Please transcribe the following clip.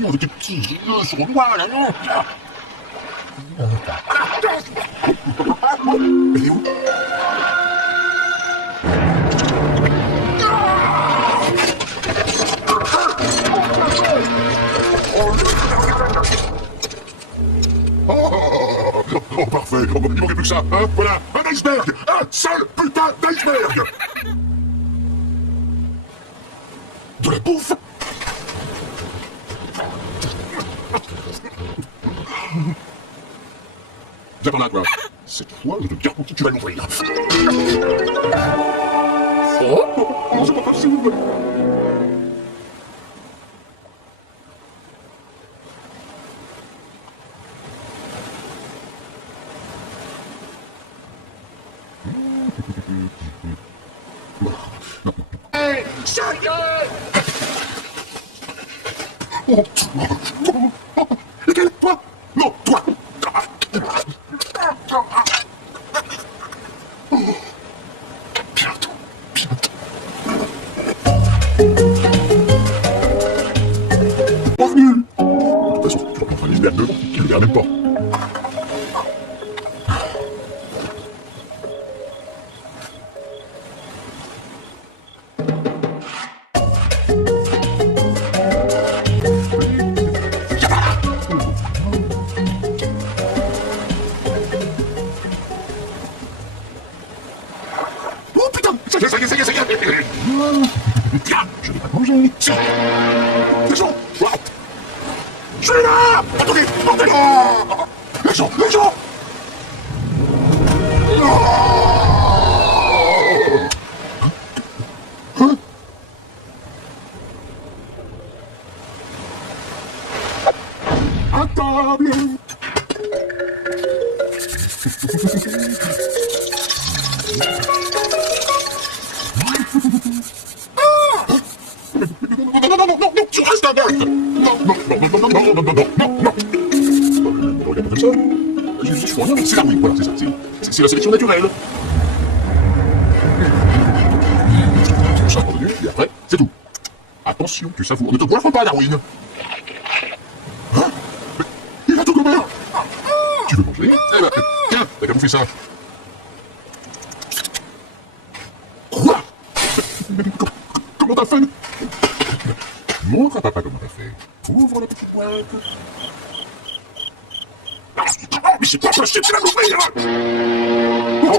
Oui, avec tes petits yeux sur le doigt, là, non. Elle est où? Oh, parfait. Oh, il manquait plus que ça, hein. Voilà, un iceberg. Un seul putain d'iceberg. De la bouffe. Viens par là, toi. Cette fois, je te garantis que tu vas l'ouvrir. Oh, c'est pas possible. Hey, sérieux! Oh, lequel? Toi? Non, toi! Bientôt, bientôt. Revenu! De toute façon, tu vas prendre un iceberg devant, qui ne le verra même pas. Oh putain! Ça y est, ça y est, ça y est, ça y est! Tiens, je vais pas te manger! Tiens! Les gens! What? Je suis là! Attendez! Portez-la! Les gens! Les gens! Hein? À table! Non, tu restes là-bas! Non, non. Regarde pas comme ça. Je fais rien, c'est la oui, voilà, c'est ça. C'est la sélection naturelle. Tu seras revenu, et après, c'est tout. Attention, tu savoures. Ne te goinfre pas, Darwin. Hein? Mais il a tout commun. Tu veux manger? Eh ben, tiens, t'as qu'à bouffer ça. Quoi? Comment t'as fait? Montre à papa comment t'as fait. Ouvre la petite boîte. Ah, mais c'est pas possible, c'est la l'ouvrir! Oh,